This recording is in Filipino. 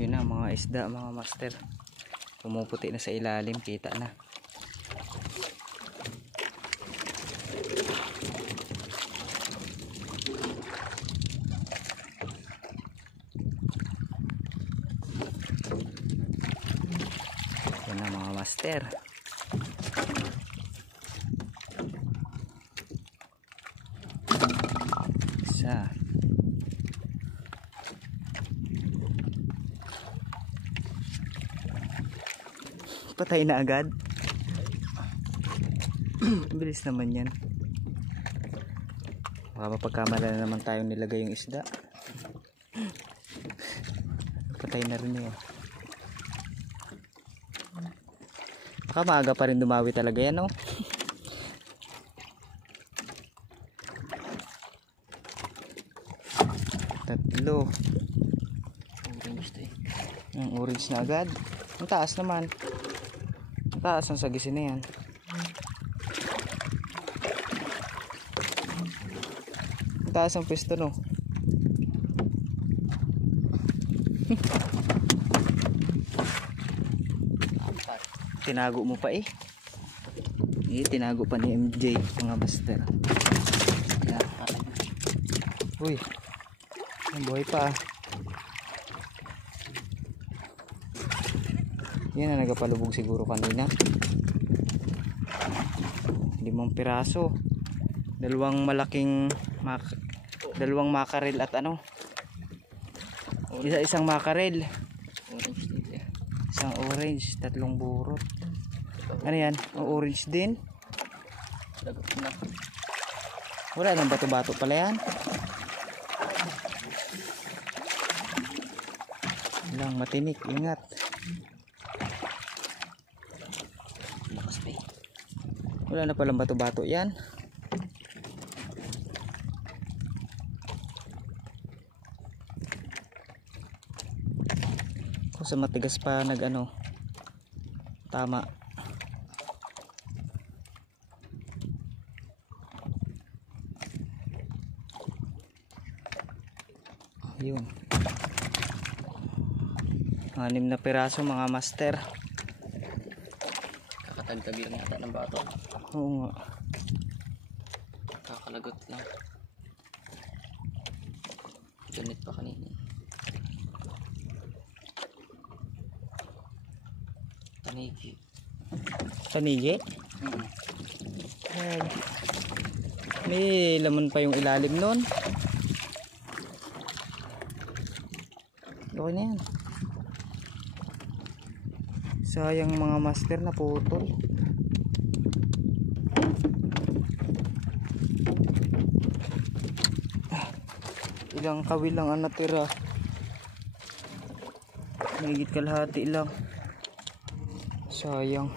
Yun na mga isda mga master, pumuputi na sa ilalim, kita na. Yun na mga master. Isa. Patay na agad. Bilis naman yan. Baka mapagkamala na naman tayong nilagay yung isda. Patay na rin yun. Baka maaga pa rin dumawi talaga yan, no? Tatlo. Ang orange na agad. Ang taas naman. Ang taas ang sagisin na yan. Ang taas ang pwesto, no? Tinago mo pa eh. Tinago pa ni MJ mga master. Uy, ang buhay pa. Yan na nagapalubog siguro kanina. 5 piraso. Dalawang makarel at ano? Isang makarel. Isang orange, 3 burot. Ano yan? O, orange din. Wala nang bato-bato pala yan. Lang matinik, ingat. Wala na palang bato-bato yan. Kung sa matigas pa nag-ano, tama. Yun. 6 na piraso mga master. Kakatagtabi lang yata ng bato. Oo nga. Kakalagot lang. Ganit pa kanina. Tanigi. Tanigi? May laman pa yung ilalim nun. Okay na yan. Sayang mga master na putol. Ilang kawil lang ang natira. Mahigit kalahati lang. Sayang.